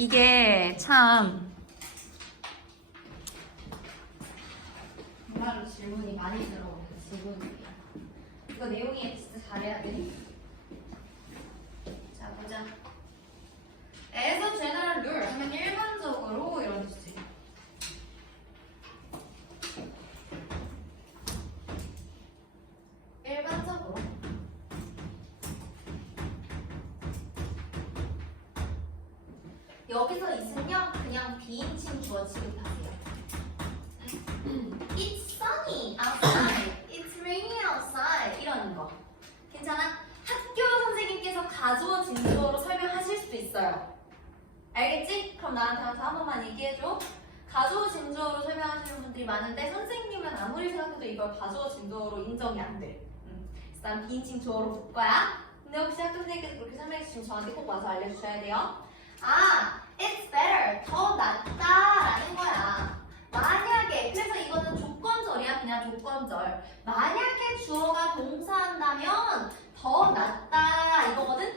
이게 참 정말로 질문이 많이 들어오는 질문이에요. 이거 내용이 진짜 잘해야 돼. 자, 보자. As a general rule 하면 일반적으로 이런 뜻이지. 일반적으로. 여기서 있으면 그냥 비인칭 주어 취급하세요. It's sunny outside. It's raining outside. 이런 거. 괜찮아? 학교 선생님께서 가주어 진주어로 설명하실 수도 있어요. 알겠지? 그럼 나한테 와서 한 번만 얘기해줘. 가주어 진주어로 설명하시는 분들이 많은데 선생님은 아무리 생각해도 이걸 가주어 진주어로 인정이 안 돼. 그래서 난 비인칭 주어로 볼 거야. 근데 혹시 학교 선생님께서 그렇게 설명해 주시면 저한테 꼭 와서 알려주셔야 돼요. 아, it's better. 더 낫다라는 거야. 만약에, 그래서 이거는 조건절이야. 그냥 조건절. 만약에 주어가 동사한다면 더 낫다 이거거든?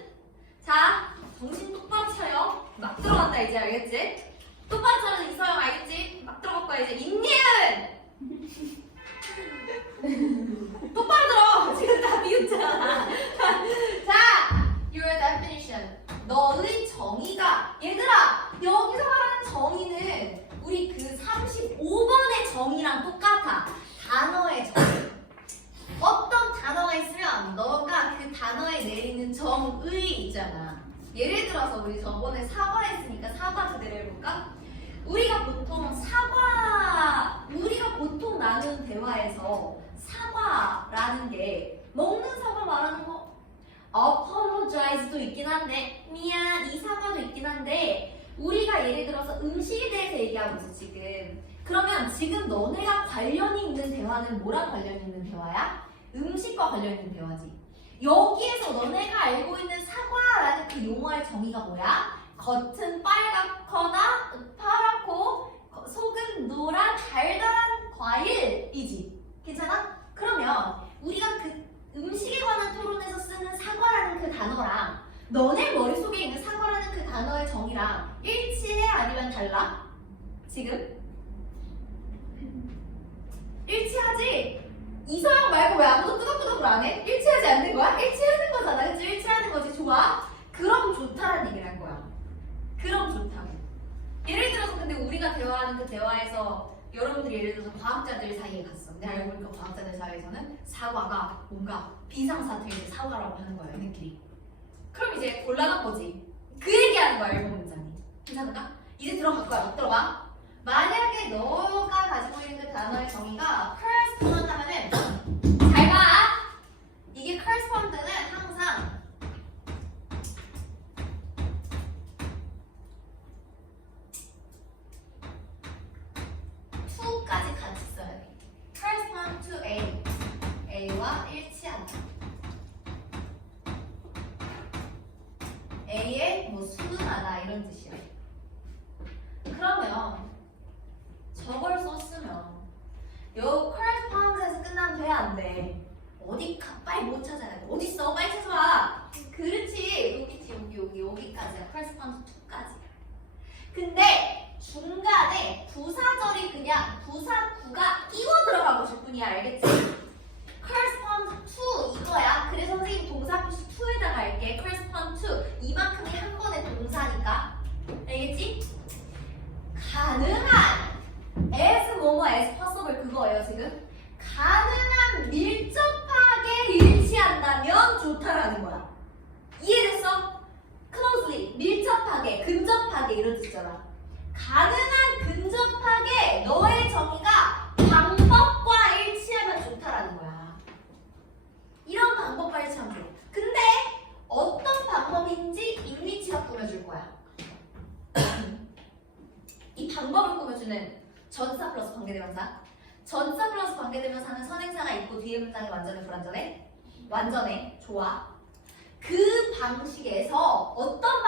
자, 정신 똑바로 차려. 막 들어간다 이제 알겠지? 똑바로 차려 이서영 알겠지? 막 들어갈 거야 이제. 임니은! 똑바로 들어! 지금 다 비웃잖아. 자, your definition. 너의 정의가, 얘들아, 여기서 말하는 정의는 우리 그 35번의 정의랑 똑같아. 단어의 정의. 어떤 단어가 있으면 너가 그 단어에 내리는 정의 있잖아. 예를 들어서 우리 저번에 사과 했으니까 사과 그대로 해볼까? 우리가 보통 나눈 대화에서 사과라는 게 먹는 사과 말하는 거 apologize도 있긴 한데 미안 이 사과도 있긴 한데 우리가 예를 들어서 음식에 대해서 얘기하고 있어 지금. 그러면 지금 너네가 관련이 있는 대화는 뭐랑 관련이 있는 대화야? 음식과 관련 있는 대화지. 여기에서 너네가 알고 있는 사과라는 그 용어의 정의가 뭐야? 겉은 빨갛거나 파랗고 속은 노란 달달한 과일이지. 괜찮아? 그러면 우리가 그 음식에 관한 토론에서 쓰는 사과라는 그 단어랑 너네 머릿속에 있는 사과라는 그 단어의 정의랑 일치해? 아니면 달라? 지금? 일치하지? 이서영 말고 왜 아무도 끄덕끄덕을 안 해? 일치하지 않는 거야? 일치하는 거잖아. 그치? 일치하는 거지. 좋아? 그럼 좋다라는 얘기를 한 거야. 그럼 좋다고. 예를 들어서 근데 우리가 대화하는 그 대화에서 여러분들이 예를 들어서 과학자들 사이에 갔어. 근데 알고 보니까 과학자들 사이에서는 사과가 뭔가 비상사태일 때 사과라고 하는 거야. 얘네끼리. 그럼 이제 곤란한 거지. 그 얘기하는 거야. 일본 문장이. 괜찮을까? 이제 들어갈 거야. 못 들어가? 만약에 너가 가지고 있는 그 단어의 정의가 correspond 하면은 잘 봐! 이게 correspond는 항상 to까지 같이 써야 돼. correspond to A. A와 일치한다. A에 뭐 순응하다 이런 뜻이야. 그러면 저걸 썼으면 요 correspond에서 끝나면 돼? 안 돼? 어디 빨리 못 찾아야 돼. 어디 있어? 빨리 찾아봐. 그렇지. 여기지. 여기까지야. correspond to까지. 근데 중간에 부사절이 그냥 부사구가 끼워 들어가고 싶을 뿐이야. 알겠지? correspond to 이거야. 그래서 선생님 동사 표시 to에다가 할게. correspond to 이만큼이 한 번의 동사니까. 알겠지? 가능한 as 뭐뭐 as possible 그거예요 지금. 가능한 밀접하게 일치한다면 좋다라는 거야. 이해됐어? closely 밀접하게 근접하게 이런 뜻이잖아. 가능한 근접하게 너의 정의가 방법과 일치하면 좋다라는 거야. 이런 방법과 일치하면 좋아. 근데 어떤 방법인지 임리치가 꾸며줄 거야. 이 방법을 꾸며주는 전사 플러스 관계대명사. 전사 플러스 관계대명사는 선행사가 있고 뒤에 문장이 완전해 불완전해? 완전해. 좋아. 그 방식에서 어떤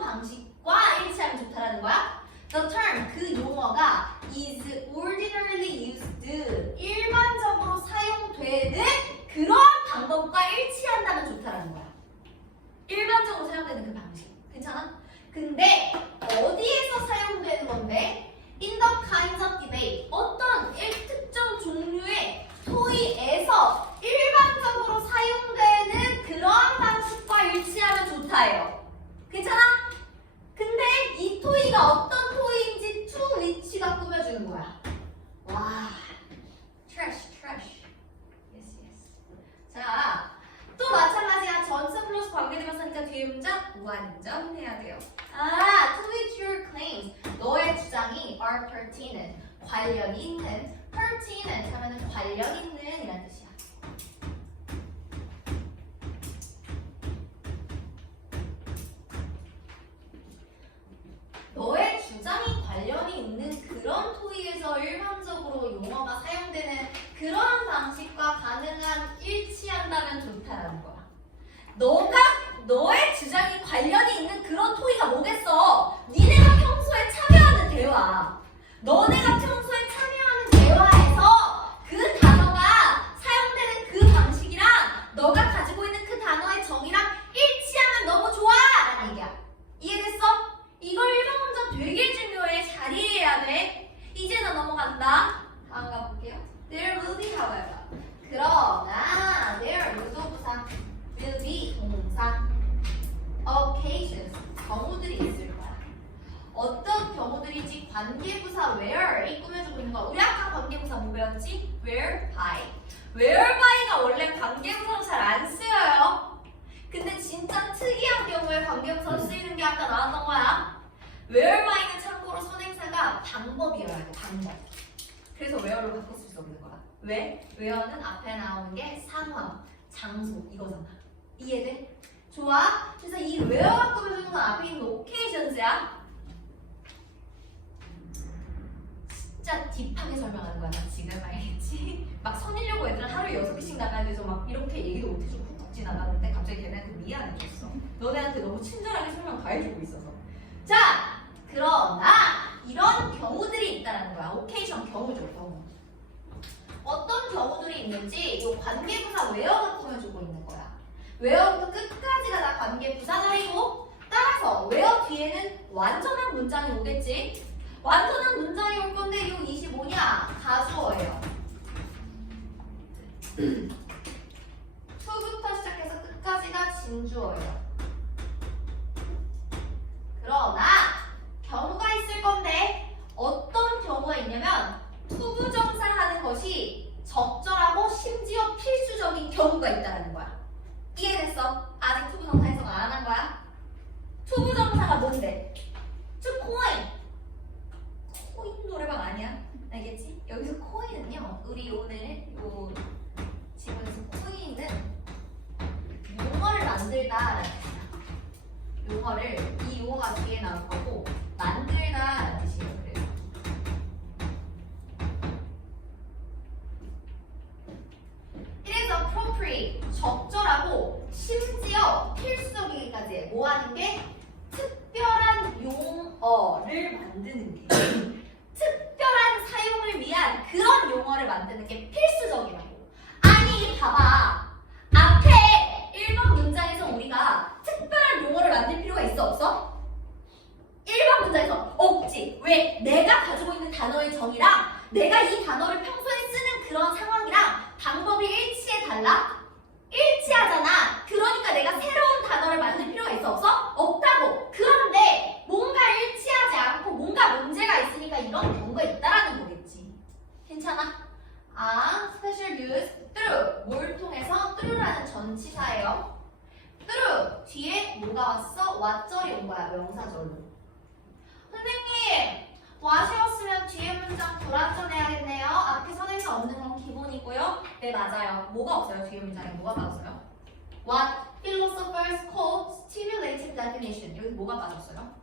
방식과 일치하면 좋다라는 거야? The term 그 용어가 is ordinarily used 일반적으로 사용되는 그런 방법과 일치한다면 좋다라는 거야. 일반적으로 사용되는 그 방식. 괜찮아? 근데 to which your claims. 너의 주장이 are pertinent. 관련이 있는. pertinent 하면은 관련 있는 이란 뜻이야. 너의 주장이 관련이 있는 그런 토의에서 일반적으로 용어가 사용되는 그런 방식과 가능한 일치한다면 좋다라는 거야. 너의 주장이 관련이 있는 그런 토의가 뭐겠어? 니네가 평소에 참여하는 대화. 너네가 평소에 참여하는 대화에서 그 단어가 사용되는 그 방식이랑 너가 가지고 있는 그 단어의 정의랑 일치하면 너무 좋아! 라는 얘기야. 이해됐어? 이걸 1번 문장 되게 중요해. 잘 이해해야 돼. 이제는 넘어간다. 다음 가볼게요. There will be, however. 그러나 there 유도부사 will be 동사 occasions 경우들이 있을 거야. 어떤 경우들이지? 관계부사 where이 꾸며주고 있는 거야. 우리 아까 관계부사 뭐 배웠지? whereby. whereby가 원래 관계부사로 잘 안 쓰여요. 근데 진짜 특이한 경우에 관계부사로 쓰이는 게 아까 나왔던 거야. whereby는 참고로 선행사가 방법이어야 돼. 방법. 그래서 where로 바꿀 수 없는 거야. 왜? where는 앞에 나오는 게 상황, 장소 이거잖아. 이해돼? 좋아? 그래서 이 where가 꾸며주는 건 앞에 있는 occasions야. 진짜 딥하게 설명하는 거야. 나 지금 알겠지? 막 선이려고 애들은 하루에 6개씩 나가야 돼서 막 이렇게 얘기도 못해주고 훅훅 지나가는데 갑자기 걔네한테 미안해졌어. 너네한테 너무 친절하게 설명 다 해주고 있어서. 자, 그러나 이런 경우들이 있다는 거야. occasion 경우죠, 경우. 어떤 경우들이 있는지 이 관계부사 where가 꾸며주고 있는 거야. where부터 끝까지가 다 관계부사절이고 따라서 where 뒤에는 완전한 문장이 오겠지. 완전한 문장이 올 건데 이거 25냐? 가주어예요. to부터 시작해서 끝까지가 진주어예요. 그러나 경우가 있을 건데 어떤 경우가 있냐면 투부정사 하는 것이 적절하고 심지어 필수적인 경우가 있다는 거야. 이해됐어? 아직 투부정사 해석 안 한 거야? 투부정사가 뭔데? to coin. 코인 노래방 아니야? 알겠지? 여기서 코인은요, 우리 오늘 요 지문에서 코인은 용어를 만들다. 용어를 이 용어가 뒤에 나올 거고 만들다라는 뜻이에요. 그래서 이래서 appropriate 적절하고 심지어 필수적이기까지 해. 뭐 하는 게? 특별한 용어를 만드는 게 특별한 사용을 위한 그런 용어를 만드는 게 필수적이라고. 아니 봐봐. 앞에 1번 문장에서 우리가 특별한 용어를 만들 필요가 있어 없어? 1번 문장에서 없지. 왜? 내가 가지고 있는 단어의 정의랑 내가 이 단어를 평소에 쓰는 그런 상황이랑 방법이 일치해 달라? 일치하잖아. 그러니까 내가 새로운 단어를 만들 필요가 있어 없어? 없다고. 그런데 뭔가 일치하지 않고 뭔가 문제가 있으니까 이런 경우가 있다라는 거겠지. 괜찮아? special use through. 뭘 통해서? through라는 전치사예요. through 뒤에 뭐가 왔어? what절이 온 거야. 명사절로. 선생님 what이었으면 뒤에 문장 불완전해야겠네요. 앞에 선행사 없는 건 기본이고요. 네 맞아요. 뭐가 없어요? 뒤에 문장에 뭐가 빠졌어요? What philosophers call stimulative definition. 여기 뭐가 빠졌어요?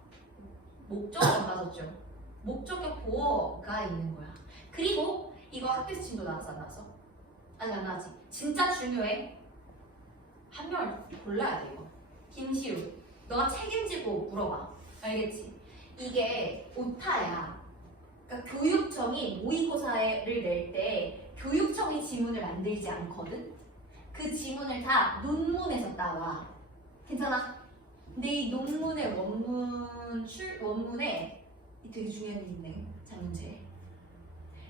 목적이 빠졌죠. 목적격 보어가 있는 거야. 그리고 이거 학교에서 진도 나왔어 안 나왔어? 아직 안 나왔지? 진짜 중요해. 한 명을 골라야 돼 이거. 김시우 너가 책임지고 물어봐. 알겠지? 이게 오타야. 그러니까 교육청이 모의고사를 낼 때 교육청이 지문을 만들지 않거든? 그 지문을 다 논문에서 따와. 괜찮아? 근데 이 논문의 원문에 되게 중요한 게 있네. 자, 문제.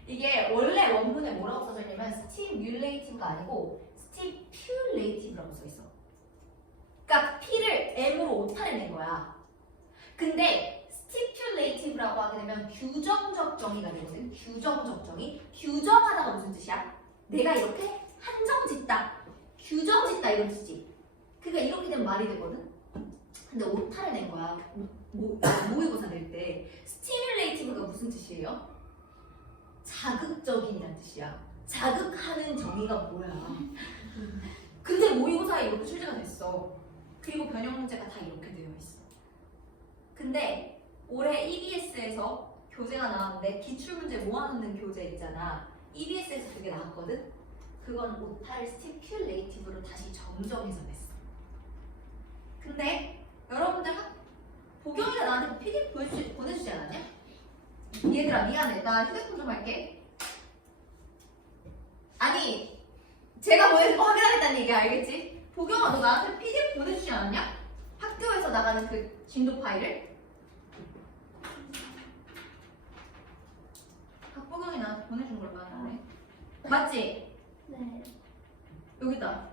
이게 원래 원문에 뭐라고 써져 있냐면 stimulative가 아니고 stimulative라고 써 있어. 그러니까 P를 M으로 오타를 낸 거야. 근데 stipulative라고 하게 되면 규정적 정의가 되거든. 규정적 정의. 규정하다가 무슨 뜻이야? 내가 이렇게 한정짓다. 규정짓다 이런 뜻이지. 그러니까 이렇게 되면 말이 되거든. 근데 오타를 낸 거야. 모의고사 낼 때 스티뮬레이티브가 무슨 뜻이에요? 자극적인이란 뜻이야. 자극하는 정의가 뭐야? 근데 모의고사에 이렇게 출제가 됐어. 그리고 변형 문제가 다 이렇게 되어 있어. 근데 올해 EBS에서 교재가 나왔는데 기출문제 모아놓는 교재 있잖아. EBS에서 그게 나왔거든? 그건 오탈 스티뮬레이티브로 다시 정정해서 냈어. 근데 여러분들 보경이가 나한테 PDF 보내주지 않았냐? 얘들아 미안해. 나 휴대폰 좀 할게. 아니 제가 보내준 거 확인하겠다는 얘기야. 알겠지? 보경아 너 나한테 PDF 보내주지 않았냐? 학교에서 나가는 그 진도 파일을? 박보경이 나한테 보내준 걸 말하네. 맞지? 네. 여기다.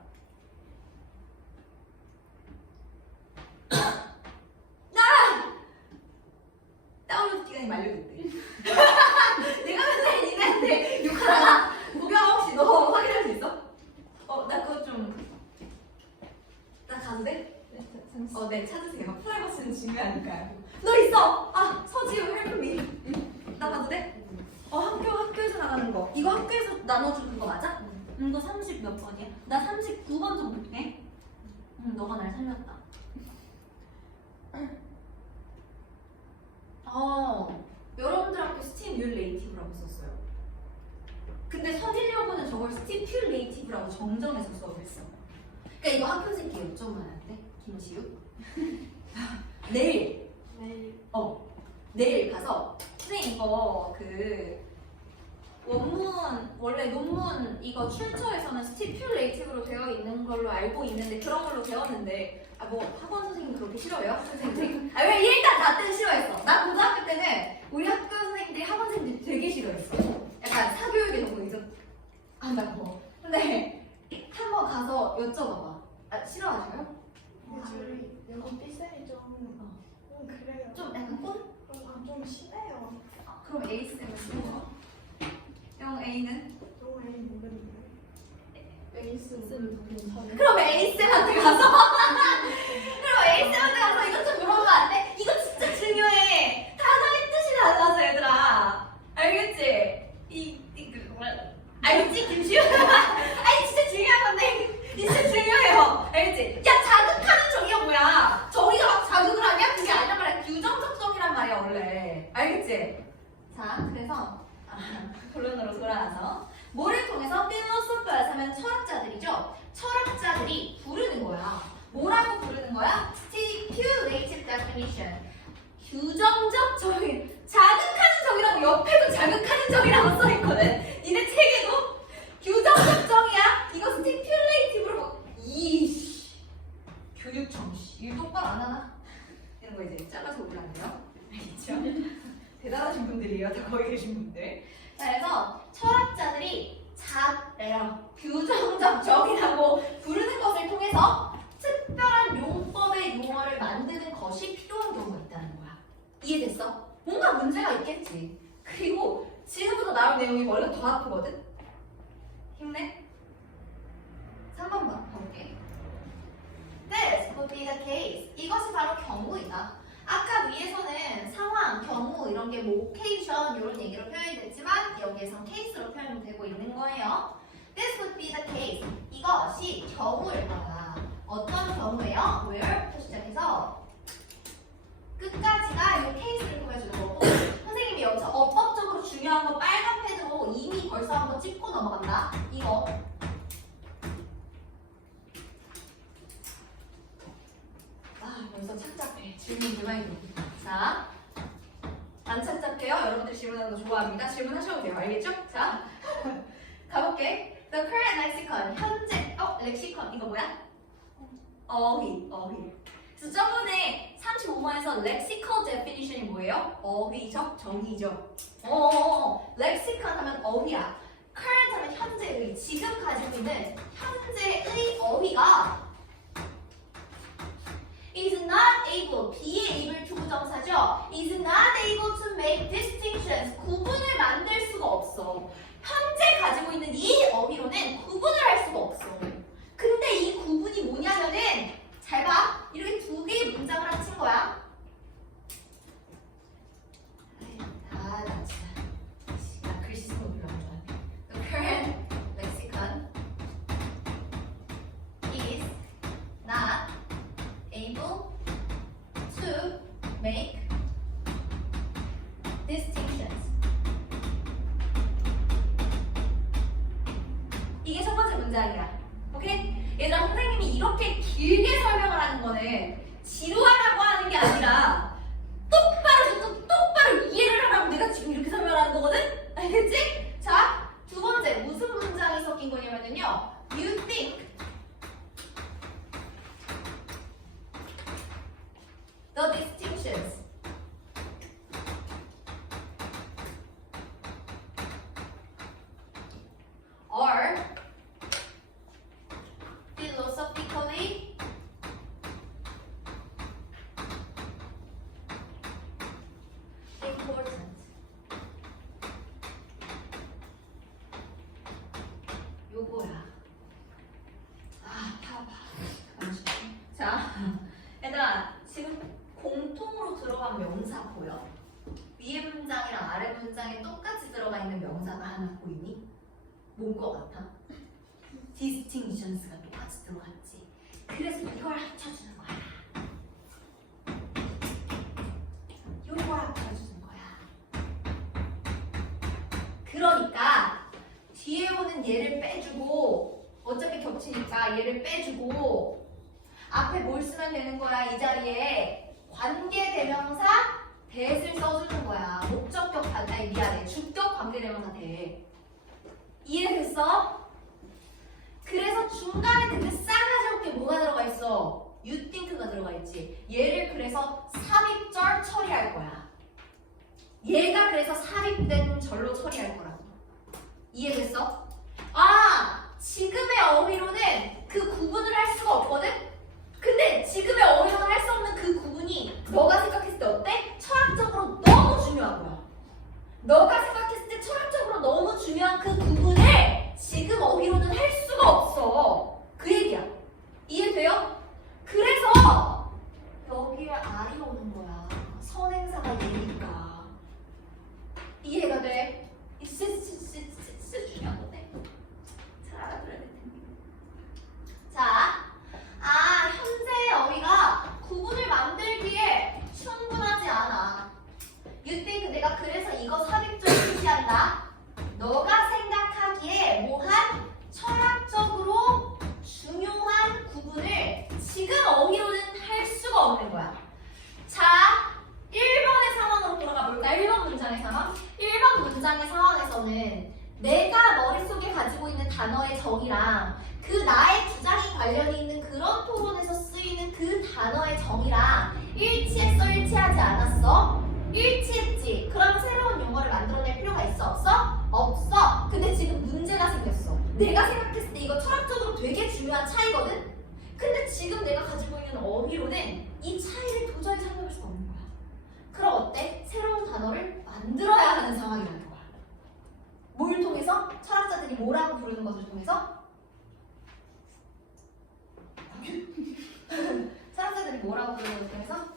다운로드 기간이 만료됐대. 내가 맨날 니네한테 욕하다가 보경아 혹시 너 확인할 수 있어? 나 그거 좀. 나 가도 돼? 네, 찾으세요. 프라이버시는 중요하니까요. 너 있어! 서지우 헬프미. 나 가도 돼? 학교에서 나가는 거. 이거 학교에서 나눠준 그거 맞아? 너 30 몇 번이야? 나 39번 정도 해. 너가 날 살렸다. 여러분들 학교 스티뮬레이티브라고 썼어요. 근데 서진여고는 저걸 스티뮬레이티브라고 정정해서 수업했어. 그러니까 이거 학교 선생님께 여쭤보면 안 돼? 김지우? 내일 내일 가서 선생님 이거 원래 논문 이거 출처에서는 스티뮬레이티브로 되어 있는 걸로 알고 있는데 그런 걸로 배웠는데 학원 선생님 그렇게 싫어해요? 학교 선생님들이? 왜 일단 나 때는 싫어했어. 나 고등학교 때는 우리 학교 선생님들이 학원 선생님들이 되게 싫어했어. 약간 사교육에 너무 한다고. 근데 한번 가서 여쭤봐봐. 싫어하셔요? 저희 삐쌤이 좀 그래요. 좀 약간 꼰? 좀 심해요. 그럼 A쌤은 싫어? 형 A는? 너무 애인 모르는데. 에이스는 괜찮아요. 그럼 A쌤한테 가서 이것 좀 물어보면 안 돼? 이거 진짜 중요해. 단어의 뜻이 달라서 얘들아. 알겠지? 알겠지? 김시우? 아니 진짜 중요한 건데 진짜 중요해요. 알겠지? 야 자극하는 정의가 뭐야? 정의가 막 자극을 하냐? 그게 아니란 말이야. 규정적 정의란 말이야 원래. 알겠지? 자 그래서 본론으로 돌아와서 뭐를 통해서 필로소퍼스 하면 철학자들이죠. 철학자들이 부르는 거야. 뭐라고 부르는 거야? Stipulative definition. 규정적 정의. 자극하는 정의라고 옆에도 자극하는 정의라고 써있거든. 니네 책에도 규정적 정의야. 이거 stipulative로 교육청 일 똑바로 안 하나? 이런 거 이제 잘라서 오면 안 돼요. 알겠죠? 대단하신 분들이에요. 다 거기 계신 분들. 자, 그래서 철학자들이 규정적 정의라고 부르는 것을 통해서 특별한 용법의 용어를 만드는 것이 필요한 경우가 있다는 거야. 이해됐어? 뭔가 문제가 있겠지. 그리고 지금부터 나올 내용이 머리가 더 아프거든? 힘내. 3번 가볼게. This would be the case. 이것이 바로 경우이다. 아까 위에서는 상황, 경우 이런 게 뭐 occasion 이런 얘기로 표현이 됐지만 여기에선 case로 표현이 되고 있는 거예요. This would be the case. 이것이 경우일 거다. 어떤 경우예요? Where부터 시작해서 끝까지가 이 case를 보여주는 거고 선생님이 여기서 어법적으로 중요한 거 빨간 펜으로 이미 벌써 한번 짚고 넘어간다. 이거 벌써 착잡해. 질문 그만해. 자, 안 착잡해요? 여러분들 질문하는 거 좋아합니다. 질문하셔도 돼요. 알겠죠? 자, 가볼게. The current lexicon. 현재, 렉시컨. 이거 뭐야? 어휘. 그래서 저번에 35번에서 lexical definition이 뭐예요? 어휘적 정의죠. lexicon 하면 어휘야. current 하면 현재의, 지금 가지고 있는 현재의 어휘가 is not able, be에 able to 부정사죠. is not able to make distinctions, 구분을 만들 수가 없어. 현재 가지고 있는 이 어휘로는 구분을 할 수가 없어. 근데 이 구분이 뭐냐면은 잘 봐. 이렇게 두 개의 문장을 합친 거야. distinctions. 이게 첫 번째 문장이야. 오케이? 얘들아, 선생님이 이렇게 길게 설명을 하는 거는 지루하다고 하는 게 아니라 똑바로 이해를 하라고 내가 지금 이렇게 설명하는 거거든? 알겠지? 자, 두 번째 무슨 문장이 섞인 거냐면요. You think the distinctions are philosophically important. 요거야. 봐봐. 자, 얘들아, 지금 공통으로 들어간 명사 보여? 위에 문장이랑 아래 문장에 똑같이 들어가 있는 명사가 하나 보이니? 뭔 거 같아? distinctions가 똑같이 들어갔지. 그래서 이걸 합쳐주는 거야. 이걸 합쳐주는 거야. 그러니까 뒤에 오는 얘를 빼주고, 어차피 겹치니까 얘를 빼주고 앞에 뭘 쓰면 되는 거야. 이 자리에 관계대명사 that을 써주는 거야. 목적격 아니 미안해. 주격 관계대명사 that. 이해됐어? 그래서 중간에 근데 싸가지 없게 뭐가 들어가 있어? You think가 들어가 있지. 얘를 그래서 삽입절 처리할 거야. 얘가 그래서 삽입된 절로 처리할 거라고. 이해됐어? 아, 지금의 어휘로는 그 구분을 할 수가 없거든? 근데 지금의 어휘로는 할 수 없는 그 구분이 너가 생각했을 때 어때? 철학적으로 너무 중요한 거야. 너가 생각했을 때 철학적으로 너무 중요한 그 구분을 지금 어휘로는 할 수가 없어. 그 얘기야. 이해돼요? 그래서 여기에 R이 오는 거야. 선행사가 얘니까. 이해가 돼? 진짜 중요한 건데. 잘 알아들어야 될 텐데. 자, 현재의 어휘가 구분을 만들기에 충분하지 않아. You think 내가 그래서 이거 삽입절 표시한다. 너가 생각하기에 뭐한 철학적으로 중요한 구분을 지금 어휘로는 할 수가 없는 거야. 자, 1번의 상황으로 돌아가 볼까? 1번 문장의 상황. 1번 문장의 상황에서는 내가 머릿속에 가지고 있는 단어의 정의랑 그 나의 주장이 관련이 있는 그런 토론에서 쓰이는 그 단어의 정의랑 일치했어? 일치하지 않았어? 일치했지. 그럼 새로운 용어를 만들어낼 필요가 있어? 없어? 없어. 근데 지금 문제가 생겼어. 내가 생각했을 때 이거 철학적으로 되게 중요한 차이거든? 근데 지금 내가 가지고 있는 어휘로는 이 차이를 도저히 설명할 수가 없는 거야. 그럼 어때? 새로운 단어를 만들어야 하는 상황이라는 거야. 뭘 통해서? 철학자들이 뭐라고 부르는 것을 통해서? 철학자들이 뭐라고 부르는 것을 통해서?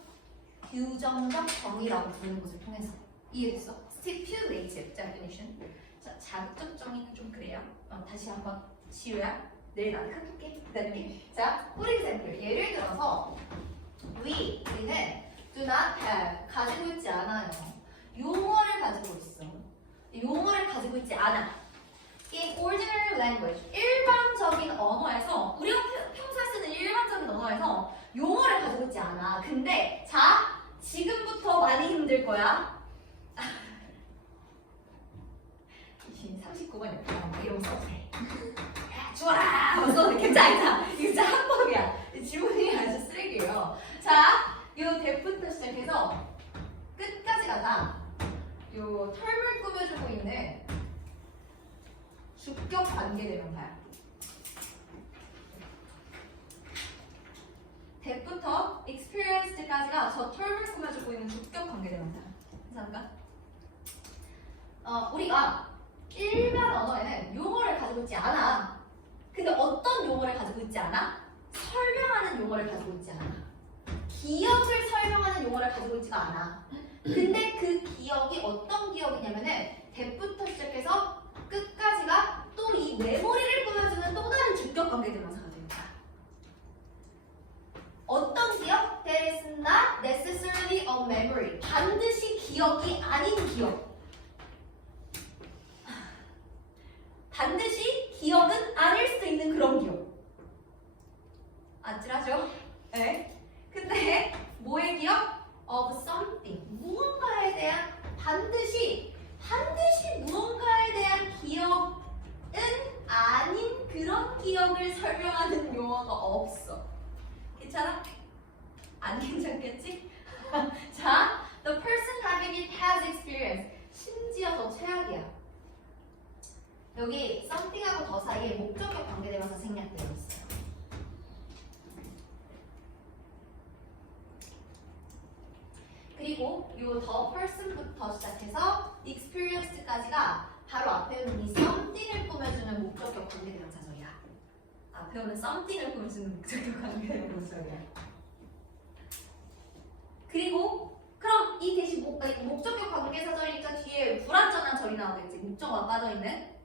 규정적 정의라고 부르는 것을 통해서. 이해됐어? Stipulative definition. 자, 자극적 정의는 좀 그래요. 다시 한번 지우야. 내일 나도 카톡해. 기다릴게. 자, for example. 예를 들어서 우리는 do not have 가지고 있지 않아요. 용어를 가지고 있어. 용어를 가지고 있지 않아. In ordinary language, 일반적인 언어에서 우리가 평소에 쓰는 일반적인 언어에서 용어를 가지고 있지 않아. 근데 자, 지금부터 많이 힘들 거야. 39번 옆에 이런 거 써도 돼. 좋아라! 써도 괜찮아. 이거 진짜 합법이야. 지문이 아주 쓰레기예요. 자, 요 대부터 시작해서 끝까지 가다 요 털물 꾸며주고 있는 주격 관계대명사야. 대부터 experienced까지가 저 털물 꾸며주고 있는 주격 관계대명사야. 괜찮을까? 우리가 일반 언어에는 용어를 가지고 있지 않아. 근데 어떤 용어를 가지고 있지 않아? 설명하는 용어를 가지고 있지 않아. 기억을 설명하는 용어를 가지고 있지가 않아. 근데 그 기억이 어떤 기억이냐면은 대부터 시작해서 끝까지가 또 이 메모리를 꾸며주는 또 다른 주격 관계대명사가 됩니다. 어떤 기억? That is not necessarily a memory. 반드시 기억이 아닌 기억. 반드시 기억은 아닐 수도 있는 그런 기억. 아찔하죠? 네. 근데 뭐의 기억? Of something. 무언가에 대한 반드시 무언가에 대한 기억은 아닌 그런 기억을 설명하는 용어가 없어. 괜찮아? 안 괜찮겠지? 자, the person having it has experience. 심지어 더 최악이야. 여기 something하고 더 사이에 목적격 관계대명사 생략되어 있어요. 그리고 요 the person부터 시작해서 experienced까지가 바로 앞에 오는 이 something을 꾸며주는 목적격 관계대명사절이야. 앞에 오는 something을 꾸며주는 목적격 관계대명사절이야. 그리고 그럼 이 대신 목적격 관계사절이니까 뒤에 불완전한 절이 나오겠지. 목적어가 빠져있는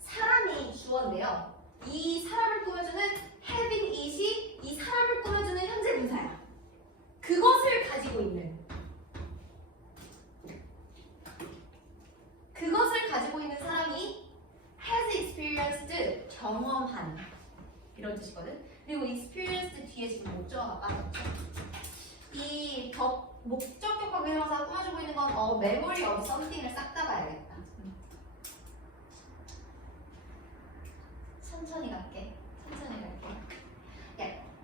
사람이 주어인데요. 이 사람을 꾸며주는 having it이 이 사람을 꾸며주는 현재 분사야. 그것을 가지고 있는 사람이 has experienced 경험한 이런 뜻이거든. 그리고 experienced 뒤에 지금 목적어가 빠졌죠. 이 목적격 관계대명사가 꾸며주고 있는 건 memory of something을 싹 다 봐야겠다. 천천히 갈게.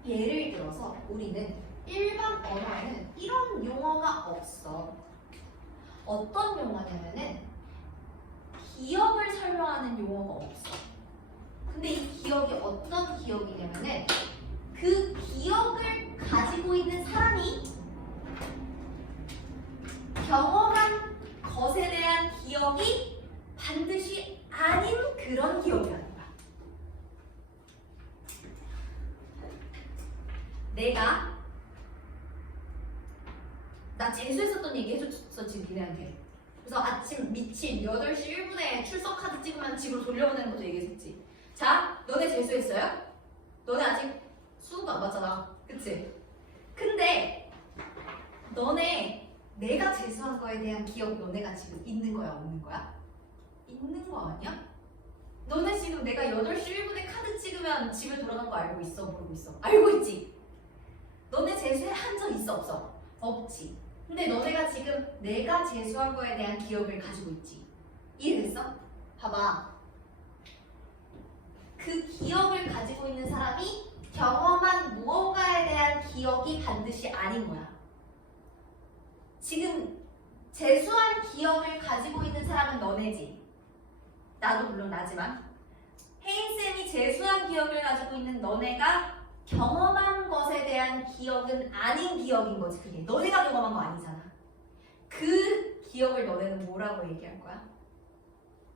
예를 들어서 우리는 일반 언어에는 이런 용어가 없어. 어떤 용어냐면은 기억을 설명하는 용어가 없어. 근데 이 기억이 어떤 기억이냐면은 그 기억을 가지고 있는 사람이 경험한 것에 대한 기억이 반드시 아닌 그런 기억이라는 거야. 나 재수했었던 얘기 해줬어 지금 니네한테. 그래서 아침 미친 8시 1분에 출석 카드 찍으면 집으로 돌려보내는 것도 얘기했었지. 자, 너네 재수했어요? 너네 아직 수능도 안 봤잖아. 그치? 근데 너네 내가 재수한 거에 대한 기억 너네가 지금 있는 거야 없는 거야? 있는 거 아니야? 너네 지금 내가 8시 1분에 카드 찍으면 집에 돌아간 거 알고 있어? 모르고 있어? 알고 있지? 너네 재수한 적 있어 없어? 없지. 근데 너네가 지금 내가 재수한 거에 대한 기억을 가지고 있지. 이해됐어? 봐봐. 그 기억을 가지고 있는 사람이 경험한 무언가에 대한 기억이 반드시 아닌 거야. 지금 재수한 기억을 가지고 있는 사람은 너네지. 나도 물론 나지만 혜인쌤이 재수한 기억을 가지고 있는 너네가 경험한 것에 대한 기억은 아닌 기억인 거지. 그게 너네가 경험한 거 아니잖아. 그 기억을 너네는 뭐라고 얘기할 거야?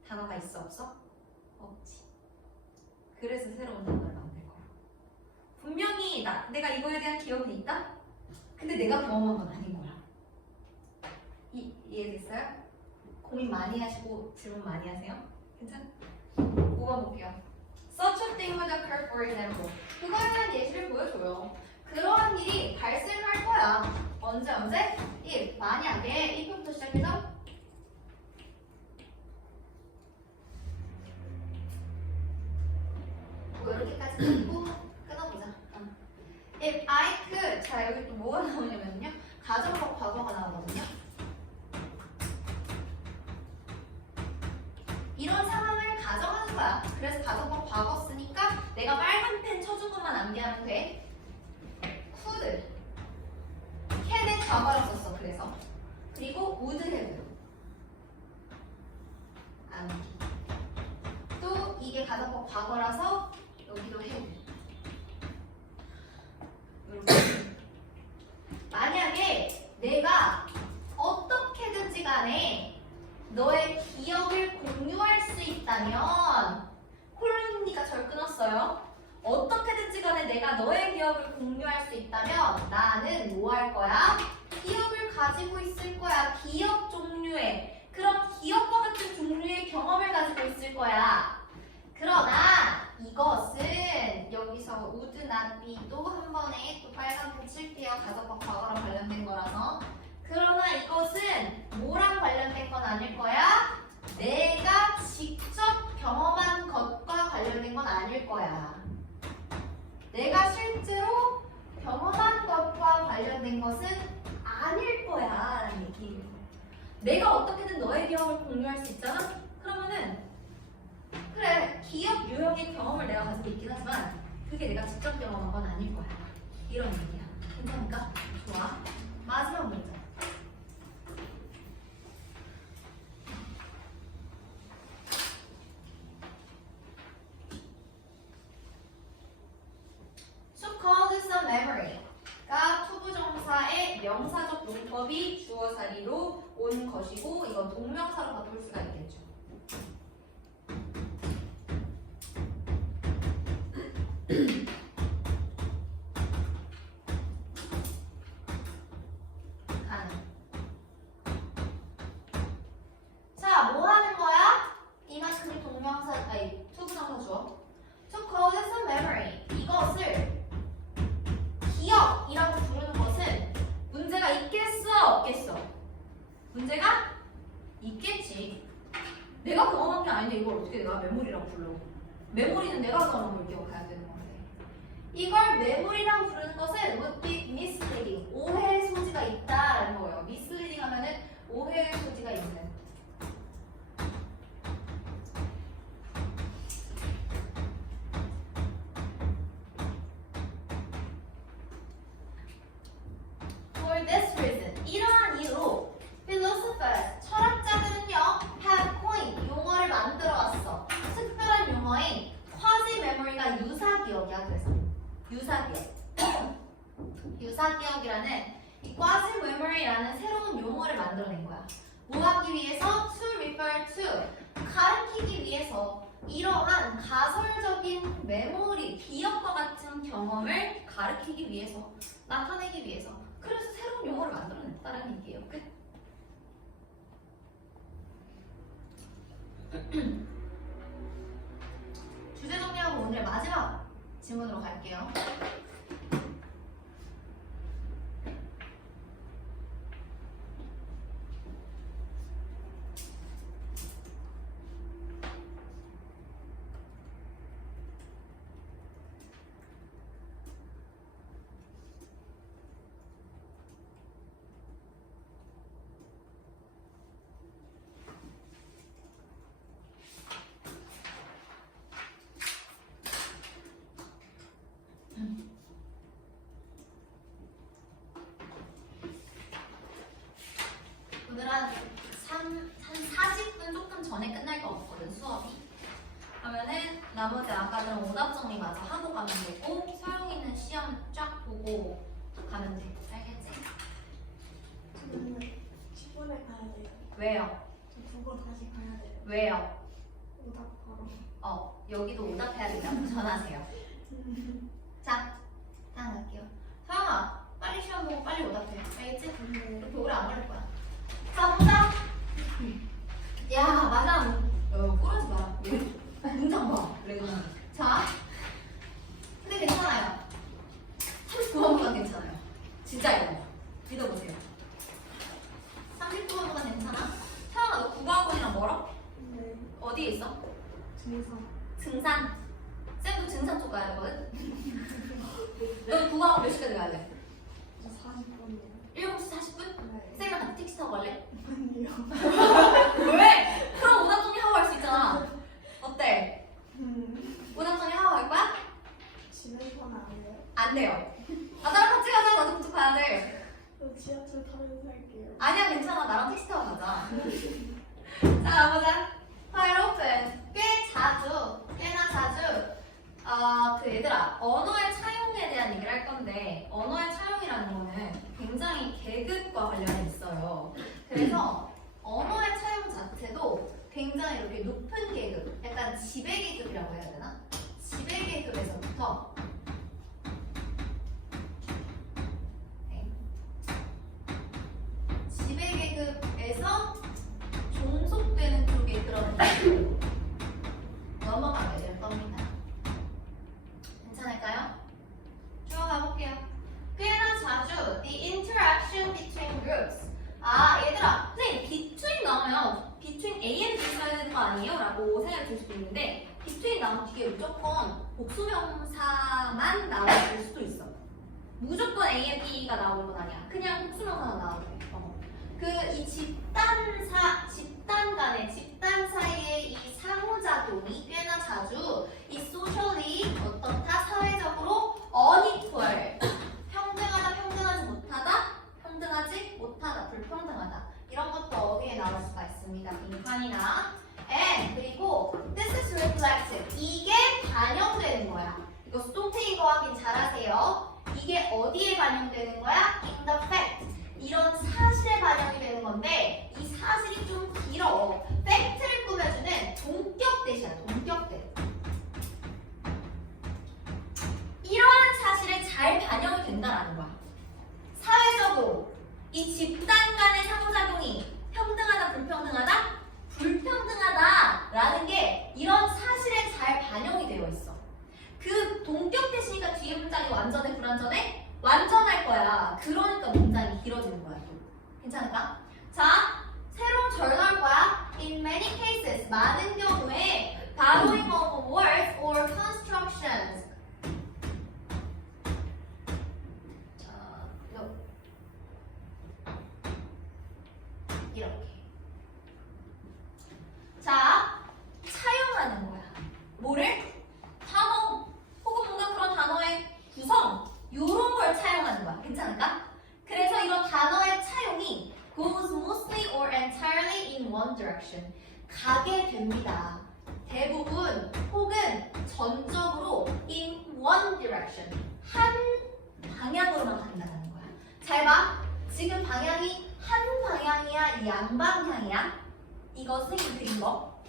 단어가 있어 없어? 없지. 그래서 새로운 단어를 만들 거야. 분명히 내가 이거에 대한 기억은 있다? 근데 내가 경험한 건 아닌 거야. 이해됐어요? 고민 많이 하시고 질문 많이 하세요? 괜찮아? 5번 볼게요. Such a thing would occur, for example. 그거에 대한 예시를 보여줘요. 그러한 일이 발생할 거야. 언제? if. 만약에 if부터 시작해서 뭐 이렇게까지 듣고 끊어보자. If I could. 자, 여기 또 뭐가 나오냐면요. 가정법 과거가 나오거든요. 이런 상황을 가정하는 거야. 그래서 가정법 과거 쓰니까 내가 빨간 펜 쳐준 것만 암기하면 돼. could. can의 과거를 썼어. 그래서. 그리고 would have. 암기. 또 이게 가정법 과거라서 여기도 have. 이렇게. 만약에 내가 어떻게든지 간에 너의 기억을 공유할 수 있다면 콜론니가 절 끊었어요. 어떻게든지 간에 내가 너의 기억을 공유할 수 있다면 나는 뭐 할 거야? 기억을 가지고 있을 거야. 기억 종류의 그런 기억과 같은 종류의 경험을 가지고 있을 거야. 그러나 이것은 여기서 would not be도 한 번에 또 빨간색 칠게요. 가속과 과거랑 관련된 거라서. 그러나 이것은 뭐랑 관련된 건 아닐 거야? 내가 직접 경험한 것과 관련된 건 아닐 거야. 내가 실제로 경험한 것과 관련된 것은 아닐 거야 라는 얘기예요. 내가 어떻게든 너의 기억을 공유할 수 있잖아? 그러면은 그래, 기억 유형의 경험을 내가 가지고 있긴 하지만 그게 내가 직접 경험한 건 아닐 거야. 이런 얘기야. 괜찮을까? 좋아. 마지막 문제. To call this a memory가 투부정사의 명사적 용법이 주어사리로 온 것이고 이건 동명사로 바꿀 수가 있겠죠. 자, 뭐 하는 거야? 이만큼 동명사, 아니, 투부정사 주어. To call this a memory. 이것을 기억이라고 부르는 것은 문제가 있겠어, 없겠어? 문제가 있겠지. 내가 경험한 게 아닌데 이걸 어떻게 내가 메모리라고 불러? 메모리는 내가 경험한 걸 기억해야 되는 건데. 이걸 메모리라고 부르는 것은 would be misleading. 오해의 소지가 있다라는 거예요. misleading 하면은 오해의 소지가 있는. For this reason, 이러한 이유로 philosophers, 철학자들은요, have coined, 용어를 만들어왔어. 특별한 용어인 quasi-memory가 유사기억이야. 그래서 유사기억. 유사기억이라는 이 quasi-memory라는 새로운 용어를 만들어낸 거야. 뭐 하기 위해서? To refer to, 가리키기 위해서 이러한 가설적인 메모리, 기억과 같은 경험을 가리키기 위해서, 나타내기 위해서. 그래서 새로운 용어를 만들어냈다는 얘기예요. 끝. 주제 정리하고 오늘의 마지막 질문으로 갈게요. 오늘 한 40분 조금 전에 끝날 것 같거든, 수업이. 그러면은 나머지 아까는 오답 정리 마저 하고 가면 되고 서영이는 시험 쫙 보고 가면 돼. 알겠지? 저는 10분에 가야 돼요. 왜요? 저 9번 다시 가야 돼요. 왜요? 오답 바로. 여기도 오답해야 된다고 전하세요. 자, 다음 갈게요. 서영아, 빨리 시험 보고 빨리 오답해. 알겠지? 이렇게 오래 안 걸릴 거야. 자, 보자. 야, 맞아. 꼬라지 마. 문장 봐. 그래. 자, 근데 괜찮아요. 39번보다 괜찮아요. 진짜 이거. 믿어보세요. 39번보다 괜찮아? 태연아, 너 국어학원이랑 멀어? 네. 어디에 있어? 증상. 증산. 쌤도 증산 쪽 가야 되거든? 너 국어학원 몇 시까지 갈래? 저 40분이요. 7시 40분? 네. 쌤이랑 같이 택시 타고 갈래? 아니요. 왜? 그럼 오답 정리 하고 갈 수 있잖아. 어때? 오답 정리 하고 갈 거야? 집에서는 안 해요. 안 돼요. 나랑 같이 가자. 나도 그쪽 가야 돼. 저 지하철 타면서 할게요. 아니야, 괜찮아. 나랑 택시 타고 가자. 자, 가보자. 파일 오픈. 꽤나 자주 얘들아, 언어의 차용에 대한 얘기를 할 건데 언어의 차용이라는 거는 굉장히 계급과 관련이 있어요. 그래서 언어의 차용 자체도 굉장히 이렇게 높은 계급, 약간 지배 계급이라고 해야 되나? 지배 계급에서부터 지배 계급에서 종속되는 쪽에 그런 넘어가게 될 겁니다. 괜찮아요? between인데 between 나온 뒤에 무조건 복수명사만 나올 수도 있어. 무조건 A and B가 나오는 건 아니야. 그냥 복수명사가 나오는 거야. 이 집단 사이의 이 상호작용이 꽤나 자주 이 socially 어떻다 사회적으로 unequal 평등하다 평등하지 못하다 평등하지 못하다 불평등하다 이런 것도 어디에 나올 수가 있습니다. 빈칸이나 and 그리고 this is reflected 이게 반영되는 거야. 이거 수동태인 거 확인 잘하세요. 이게 어디에 반영되는 거야? in the fact 이런 사실에 반영이 되는 건데 이 사실이 좀 길어. 팩트를 꾸며주는 동격 대시야. 동격 대. 이러한 사실에 잘 반영이 된다라는 거야. 사회적으로 이 집단 간의 상호작용이 평등하다 불평등하다? 불평등하다라는 게 이런 사실에 잘 반영이 되어 있어. 그 동격 대시니까 뒤에 문장이 완전해 불완전해? 완전할 거야. 그러니까 문장이 길어지는 거야. 또. 괜찮을까? 자, 새로운 절 나올 거야. In many cases, 많은 경우에 borrowing of words or constructions. 이렇게. 자, 차용하는 거야. 뭐를? 단어 혹은 뭔가 그런 단어의 구성 요런 걸 차용하는 거야. 괜찮을까? 그래서 이런 단어의 차용이 goes mostly or entirely in one direction. 가게 됩니다. 대부분 혹은 전적으로 in one direction. 한 방향으로만 간다는 거야. 잘 봐. 지금 방향이 한 방향이야? 양방향이야? 이거 선생님이 그린 거.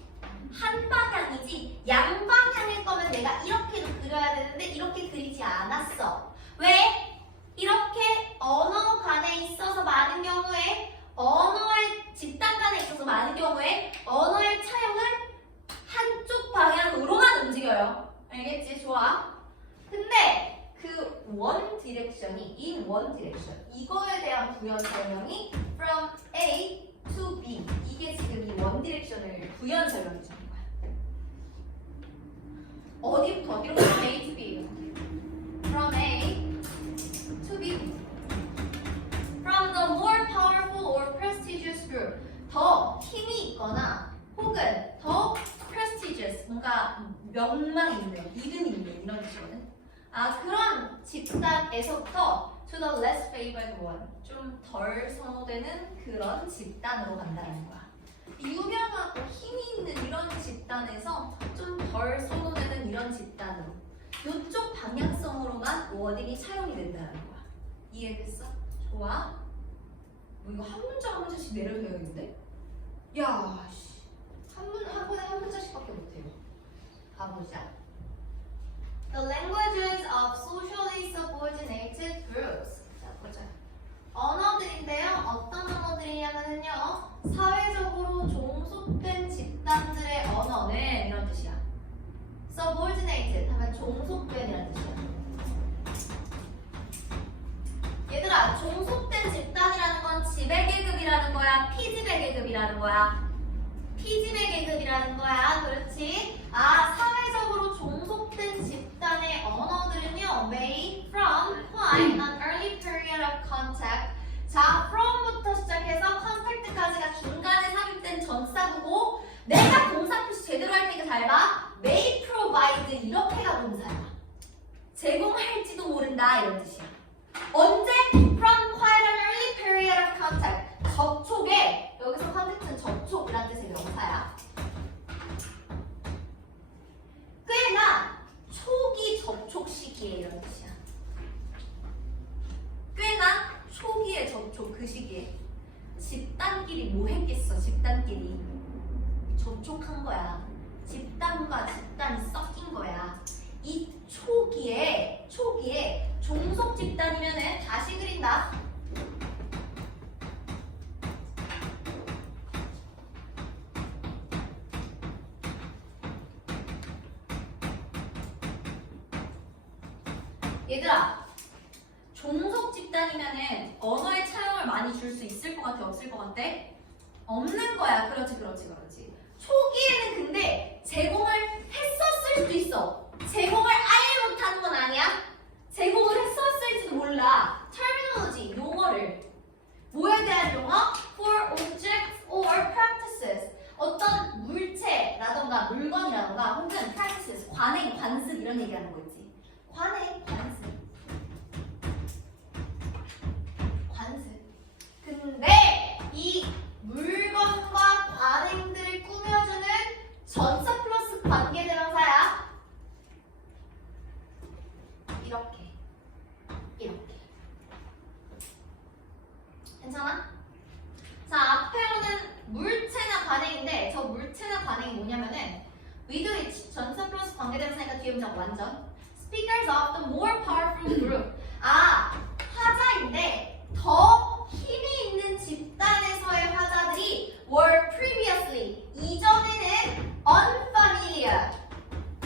한 방향이지 양방향일 거면 내가 이렇게도 그려야 되는데 이렇게 그리지 않았어. 왜? 이렇게 언어 간에 있어서 많은 경우에 언어의 집단 간에 있어서 많은 경우에 언어의 차용은 한쪽 방향으로만 움직여요. 알겠지? 좋아. 근데 그 one direction이 in one direction 이거에 대한 부연 설명이 from A to B 이게 지금 이 one direction을 부연 설명해 주는 거야. 어디부터 어디로? from A to B from A to be from the more powerful or prestigious group 더 힘이 있거나 혹은 더 prestigious 뭔가 명망 있는 이름 있는 이런 뜻이거든. 그런 집단에서부터 to the less favored one 좀 덜 선호되는 그런 집단으로 간다는 거야. 유명하고 힘이 있는 이런 집단에서 좀 덜 선호되는 이런 집단으로 이쪽 방향성으로만 워딩이 차용이 된다는 거야. 이해됐어? 좋아. 뭐 이거 한 문장 한 문장씩 내려줘야겠는데? 야, 씨. 한 번에 한 문장씩밖에 못해요. 가보자. The languages of socially subordinated groups. 자, 보자. 언어들인데요. 어떤 언어들이냐면요. 사회적으로 종속된 집단들의 언어는 이런 뜻이야. subordinated 하면 종속된이라는 뜻이야. 얘들아, 종속된 집단이라는 건 지배계급이라는 거야? 피지배계급이라는 거야? 피지배계급이라는 거야. 그렇지? 사회적으로 종속된 집단의 언어들은요. made from quite an early period of contact. 자, from부터 시작해서 contact까지가 중간에 삽입된 전사구고 내가 동사 표시 제대로 할 테니까 잘 봐. may provide 이렇게가 동사야. 제공할지도 모른다 이런 뜻이야. 언제? From quite an early period of contact. 접촉에 여기서 contact는 접촉이라는 뜻의 명사야. 꽤나 초기 접촉 시기에 이런 뜻이야. 꽤나 초기의 접촉 그 시기에 집단끼리 뭐 했겠어? 집단끼리 접촉한 거야. 집단과 집단이 섞인 거야. 이 초기에 종속 집단이면은 다시 그린다. 얘들아, 종속 집단이면은 언어의 차용을 많이 줄 수 있을 것 같아? 없을 것 같아? 없는 거야. 그렇지. 초기에는 근데 제공을 했었을 수도 있어. 제공을 아예 못하는 건 아니야. 제공을 했었을지도 몰라. terminology, 용어를. 뭐에 대한 용어? for objects or practices. 어떤 물체라던가 물건이라던가 혹은 practices, 관행, 관습 이런 얘기하는 거 있지. 관행, 관습. 관습. 근데 이 물건과 관행들을 꾸며주는 전사 플러스 관계대명사야. 이렇게. 괜찮아? 자, 앞에 오는 물체나 관행인데 저 물체나 관행이 뭐냐면은 with which 전사 플러스 관계대명사니까 뒤에 문장 완전 speakers of the more powerful group. 화자인데 더 힘이 있는 집단에서의 화자들이 were previously 이전에는 unfamiliar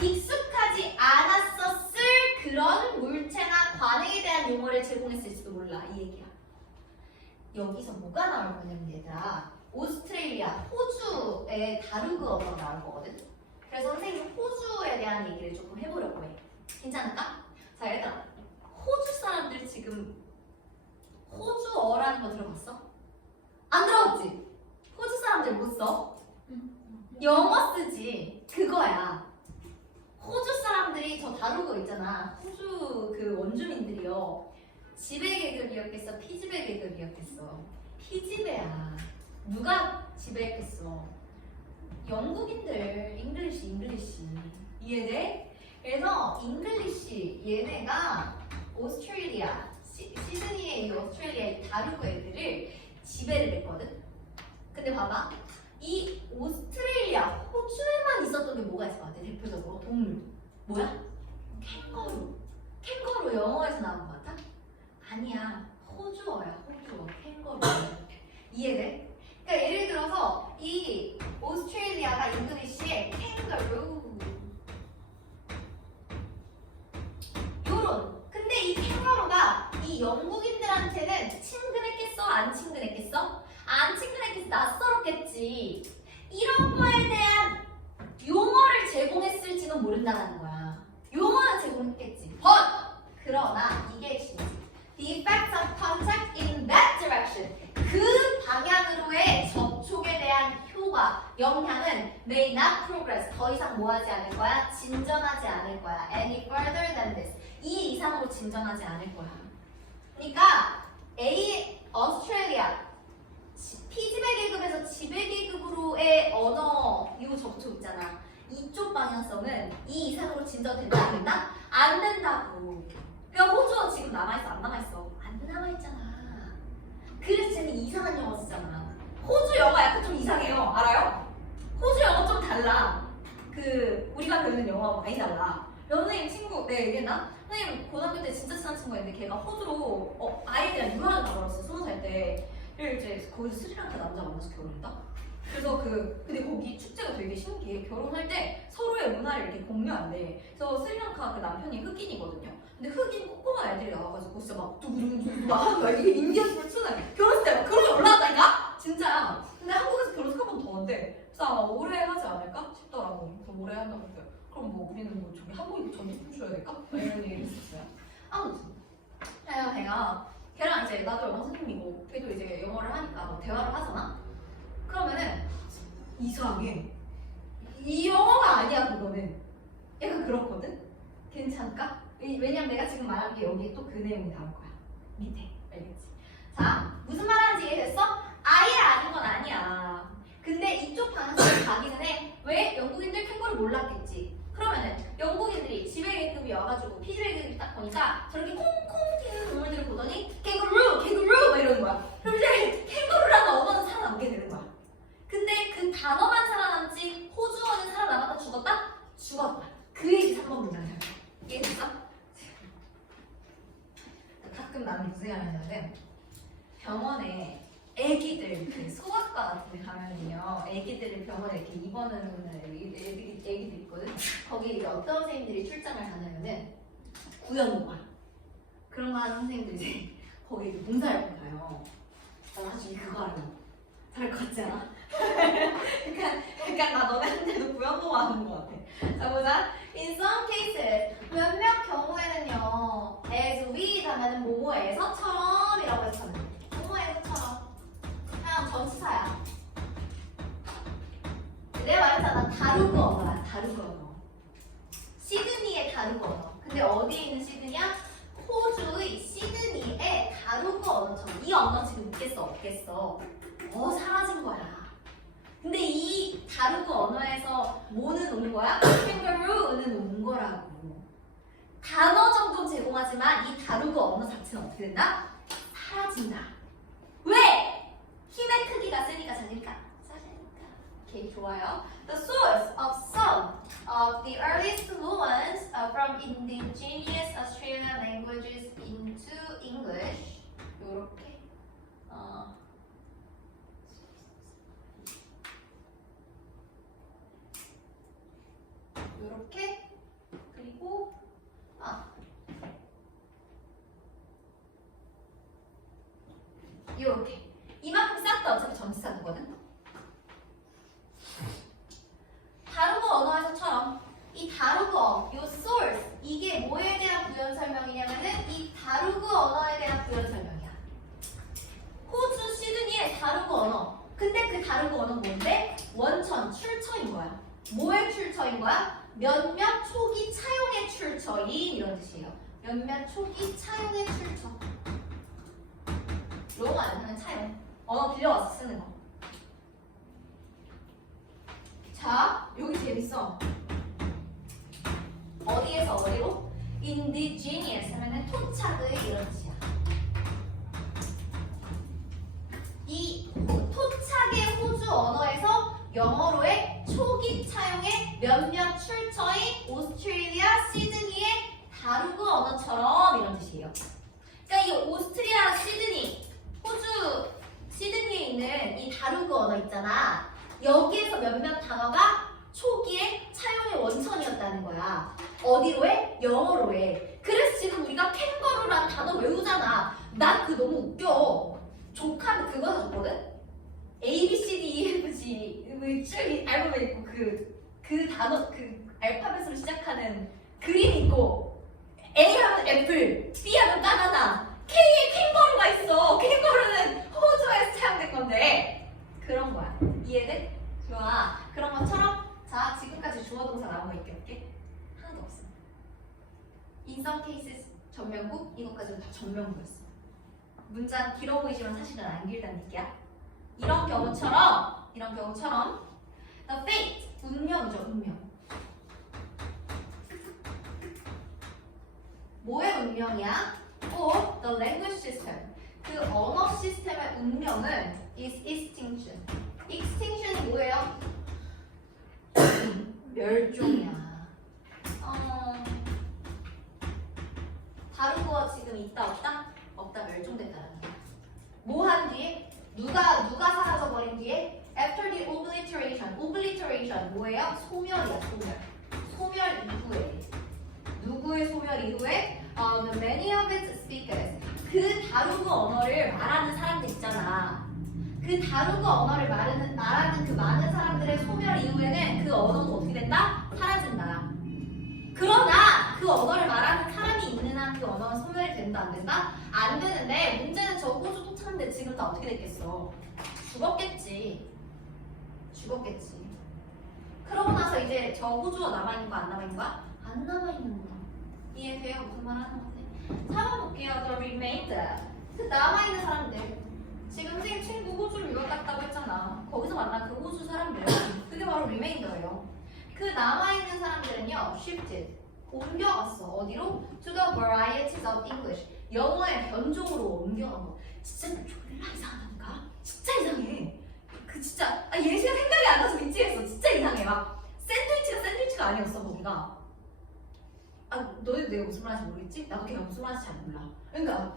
익숙하지 않았었을 그런 물체나 관행에 대한 용어를 제공했을지도 몰라. 이 얘기야. 여기서 뭐가 나올 거냐면 얘들아, 오스트레일리아, 호주의 다루그어가 나올 거거든. 그래서 선생님 호주에 대한 얘기를 조금 해보려고 해. 괜찮을까? 자, 얘들아, 호주 사람들 지금 호주어라는 거 들어봤어? 안 들어봤지? 호주 사람들 못 써? 영어 쓰지. 그거야. 호주 사람들이 저 다루그어 있잖아. 호주 그 원주민들이요. 지배 계급이었겠어? 피지배 계급이었겠어? 피지배야. 누가 지배했겠어? 영국인들. 잉글리시. 이해돼? 그래서 잉글리시 얘네가 오스트레일리아 시드니의 이 오스트레일리아의 다루그 애들을 지배를 했거든? 근데 봐봐. 이 오스트레일리아, 호주에만 있었던 게 뭐가 있을 것 같아? 대표적으로 동물. 뭐야? 캥거루. 캥거루 영어에서 나온 것 같아? 아니야. 호주어야. 호주어. 캥거루. 이해돼? 그러니까 예를 들어서 이 오스트레일리아가 잉글리시에 캥거루 요런. 근데 이 캥거루가 이 영국인들한테는 친근했겠어? 안 친근했겠어? 안 친근했겠어? 낯설었겠지. 이런 거에 대한 용어를 제공했을지는 모른다는 거야. 용어는 제공했겠지. 그러나 이게 진짜 The effects of contact in that direction. 그 방향으로의 접촉에 대한 효과, 영향은 may not progress. 더 이상 뭐하지 않을 거야? 진전하지 않을 거야. Any further than this. 이 이상으로 진전하지 않을 거야. 그러니까 오스트레일리아 피지배 계급에서 지배 계급으로의 언어 이 접촉 있잖아. 이쪽 방향성은 이 이상으로 진전된다 안 된다? 안 된다고. 그러니까 호주어 지금 남아있어 안 남아있어? 안 남아있잖아. 그래서 쟤는 이상한 영어 쓰잖아. 호주 영어 약간 좀 이상해요. 알아요? 호주 영어 좀 달라. 그 우리가 배우는 영어하고 많이 달라. 선생님 친구 내가 얘기했나? 선생님 고등학교 때 진짜 친한 친구가 있는데 걔가 호주로 아예 그냥 유학을 가버렸어. 20살 때. 이제 거기서 스리랑카 남자 만나서 결혼했다? 그래서 근데 거기 축제가 되게 신기해. 결혼할 때 서로의 문화를 이렇게 공유한대. 그래서 스리랑카 그 남편이 흑인이거든요. 근데 흑인 꼬꼬마 애들이 나와가지고 진짜 막 두구두구 막 하는 거야. 이게 인디언스를 추는 결혼식 때 막 그런 게 올라왔다니까? 진짜야. 근데 한국에서 결혼식 한번 더 한대. 그래서 아마 올해 하지 않을까 싶더라고. 그럼 올해 한다고 했어요. 그럼 뭐 우리는 뭐 저기 한국인 전통 줘야 될까? 이런 얘기를 했었어요. 아무튼 걔랑 이제 나도 영어 선생님이고 걔도 이제 영어를 하니까 뭐 대화를 하잖아? 그러면은 이상해. 이 영어가 아니야 그거는. 약간 그렇거든? 괜찮을까? 왜냐면 내가 지금 말한 게 여기에 또 그 내용이 나올 거야. 밑에. 알겠지? 자, 무슨 말 하는지 이해됐어? 아예 아닌 건 아니야. 근데 이쪽 방향으로 가기는 해. 왜? 영국인들 캥거루 몰랐겠지. 그러면은 영국인들이 지배계급이 와가지고 피지배계급이 딱 보니까 저렇게 콩콩 튀는 동물들을 보더니 캥거루 막 이러는 거야. 그럼 이제 캥거루라는 언어는 살아남게 되는 거야. 근데 그 단어만 살아남지 호주어는 살아남았다 죽었다? 죽었다. 그 얘기 3번 문장이야. 이해됐어? 가끔 나는 무슨 얘기 하냐면 병원에 애기들 그 소아과 같은 데 가면은요 애기들을 병원에 이렇게 입원하는 애기들 있거든. 거기 이제 어떤 선생님들이 출장을 가냐면은 구연과 그런 거 하는 선생님들이 이제 거기 이제 봉사활동 가요. 나 나중에 그거 하려고 잘할 것 같지 않아? 약간 그러니까 나 너네한테도 부연동하는 것 같아. 자 보자. In some cases 몇몇 경우에는요 as we 하면은 뭐뭐에서처럼이라고 해서 뭐뭐에서처럼 그냥 전치사야. 내가 말했잖아. 다루그 언어야. 다루그 언어. 시드니의 다루그 언어. 근데 어디에 있는 시드니야? 호주의 시드니의 다루그 언어처럼. 이 언어 지금 있겠어? 없겠어? 사라진 거야. 근데 이 다루그 언어에서 뭐는 오는 거야? kangaroo는 오는 거라고. 단어 정도 제공하지만 이 다루그 언어 자체는 어떻게 된다? 사라진다. 왜? 힘의 크기가 세니까 작으니까. 오케이, 좋아요. The source of some of the earliest fluence from indigenous Australian languages into English. 요렇게 요렇게 그리고 요렇게 이만큼 싹 다 어차피 전치사 거거든. 다루그 언어에서처럼 이 다루그 요 source 이게 뭐에 대한 부연 설명이냐면은 이 다루그 언어에 대한 부연 설명이야. 호주 시드니의 다루그 언어. 근데 그 다루그 언어는 뭔데? 원천 출처인 거야. 뭐의 출처인 거야? 몇몇 초기 차용의 출처인 이런 뜻이에요. 몇몇 초기 차용의 출처. 로마 아니면 차용. 언어 빌려와서 쓰는 거. 자, 여기 재밌어. 어디에서 어디로? indigenous 하면은 토착의 이런 뜻이야. 이 토착의 호주 언어에서 영어로의 초기 차용의 몇몇 출처인 오스트레일리아 시드니의 다루그 언어처럼 이런 뜻이에요. 그러니까 이 오스트리아 시드니, 호주 시드니에 있는 이 다루그 언어 있잖아. 여기에서 몇몇 단어가 초기에 차용의 원천이었다는 거야. 어디로 해? 영어로 해. 그래서 지금 우리가 캥거루란 단어 외우잖아. 난 그거 너무 웃겨. 조카는 그거 해줬거든? A, B, C, D, E, F, G 쭉 알파벳 있고 그 단어 그 알파벳으로 시작하는 그림 있고 A 하면 애플, B 하면 바나나, K에 캥거루가 있어. 캥거루는 호주에서 사용된 건데 그런 거야. 이해돼? 좋아. 그런 것처럼 자 지금까지 주어 동사 나온 거 있게 하나도 없어. In some cases 전면구 이것까지는 다 전면구였어. 문장 길어 보이지만 사실은 안 길다는 얘기야. 이런 경우처럼 the fate 운명이죠. 운명. 뭐의 운명이야? or the language system 그 언어 시스템의 운명은 is extinction. extinction이 뭐예요? 멸종이야. 다루고 지금 있다 없다? 없다 멸종됐다는 거야. 뭐 한 뒤에? 누가 사라져버린 뒤에? After the obliteration 뭐예요? 소멸이야. 소멸 이후에 누구의 소멸 이후에? Many of its speakers 그 다루그 언어를 말하는 사람들 있잖아. 그 다루그 언어를 말하는 그 많은 사람들의 소멸 이후에는 그 언어도 어떻게 된다? 사라진다. 그러나 그 언어를 말하는 사람이 있는 한 그 언어는 소멸이 된다 안 된다? 안 되는데 문제는 저 호주 토착인데 지금 다 어떻게 됐겠어? 죽었겠지. 그러고 나서 이제 저 호주가 남아있는 거 안 남아있는 거야? 안 남아있는 거야. 이해돼요? 무슨 말 하는 건지? 잡아볼게요. The remainder 그 남아있는 사람들 지금 선생님 친구 호주를 유학 갔다고 했잖아. 거기서 만난 그 호주 사람들 그게 바로 리메인더예요. 그 남아있는 사람들은요 shifted 옮겨갔어. 어디로? To the varieties of English 영어의 변종으로 옮겨간 거. 진짜 졸라 이상하다니까? 진짜 이상해. 그 진짜 예시가 생각이 안 나서 미치겠어. 진짜 이상해. 막 샌드위치가 아니었어 거기가. 너희도 내가 무슨 말인지 모르겠지? 나도 걔가 무슨 말인지 잘 몰라. 그러니까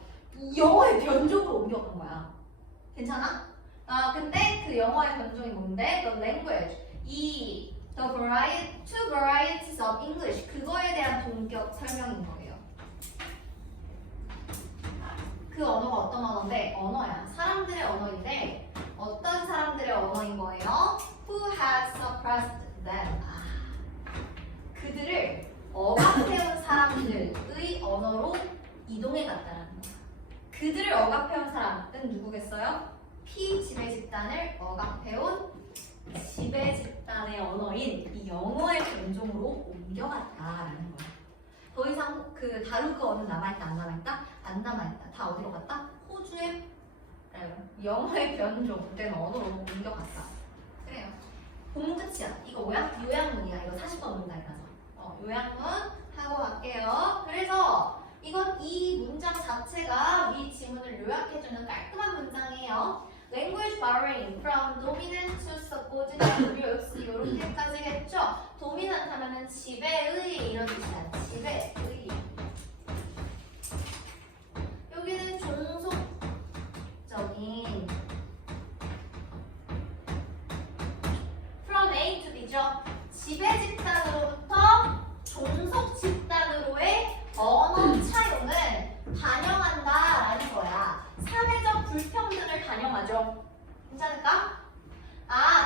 영어의 변종으로 옮겨간 거야. 괜찮아? 근데 그 영어의 변종이 뭔데? The language. two varieties of English. 그거에 대한 동격 설명인 거예요. 그 언어가 어떤 언어인데? 언어야. 사람들의 언어인데 어떤 사람들의 언어인 거예요? Who had suppressed 그 다루그 어는 남아있다 안 남아있다? 안 남아있다. 다 어디로 갔다? 호주에 영어의 변종 그때는 언어로 옮겨갔다. 그래요. 본문 끝이야. 이거 뭐야? 요약문이야. 이거 40번 문다 이거죠. 요약문 하고 갈게요. 그래서 이건 이 문장 자체가 이 지문을 요약해주는 깔끔한 문장이에요. Language borrowing from dominant to subordinate groups 이렇게까지 했죠. dominant 하면은 지배의 이런 뜻이야. 지배의. 여기는 종속적인 from A to B죠. 지배 집단으로부터 종속 집단으로의 언어 차용을 반영한다라는 거야. 사회적 불평등을 반영하죠. 괜찮을까?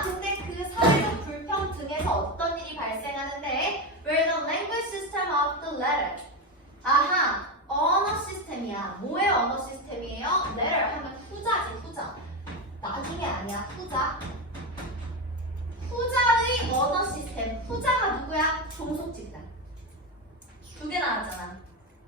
근데 그 사회적 불평등에서 어떤 일이 발생하는데 where the language system of the letter 언어 시스템이야. 뭐의 언어 시스템이에요? letter 하면 후자지, 후자. 나중에 아니야, 후자. 후자의 언어 시스템. 후자가 누구야? 종속 집단. 두 개 나왔잖아.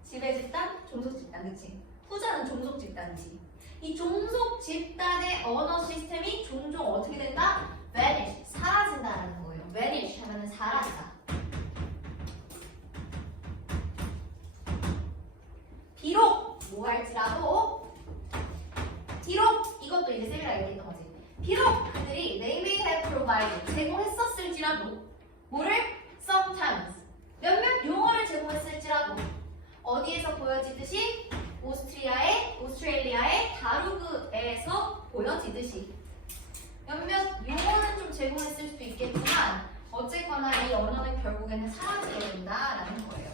지배 집단, 종속 집단, 그치? 후자는 종속 집단이지. 이 종속 집단의 언어 시스템이 종종 어떻게 된다? vanish, 사라진다라는 거예요. vanish 하면은 사라지다. 비록 뭐 할지라도 이것도 이제 쌤이랑 얘기했던 거지. 비록 그들이 they may have provided 제공했었을지라도 뭐를? sometimes 몇몇 용어를 제공했을지라도 어디에서 보여지듯이 오스트레일리아의 다루그에서 보여지듯이 몇몇 용어는 좀 제공했을 수도 있겠지만 어쨌거나 이 언어는 결국에는 사라지게 된다라는 거예요.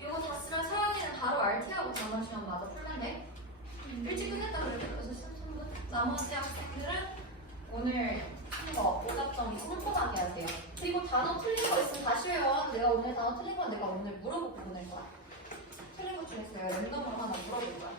이거 다 쓰면 서연이는 바로 RT하고 전화주면 맞아 풀면 돼. 일찍 끝냈다 그랬어. 3분. 나머지 학생들은 오늘 거 오답점 꼼꼼하게 하세요. 그리고 단어 틀린 거 있으면 다시 외워. 내가 오늘 단어 틀린 건 내가 오늘 물어보고 보낼 거야. 틀린 것 중에서 내가 랜덤으로 하나 물어볼 거야.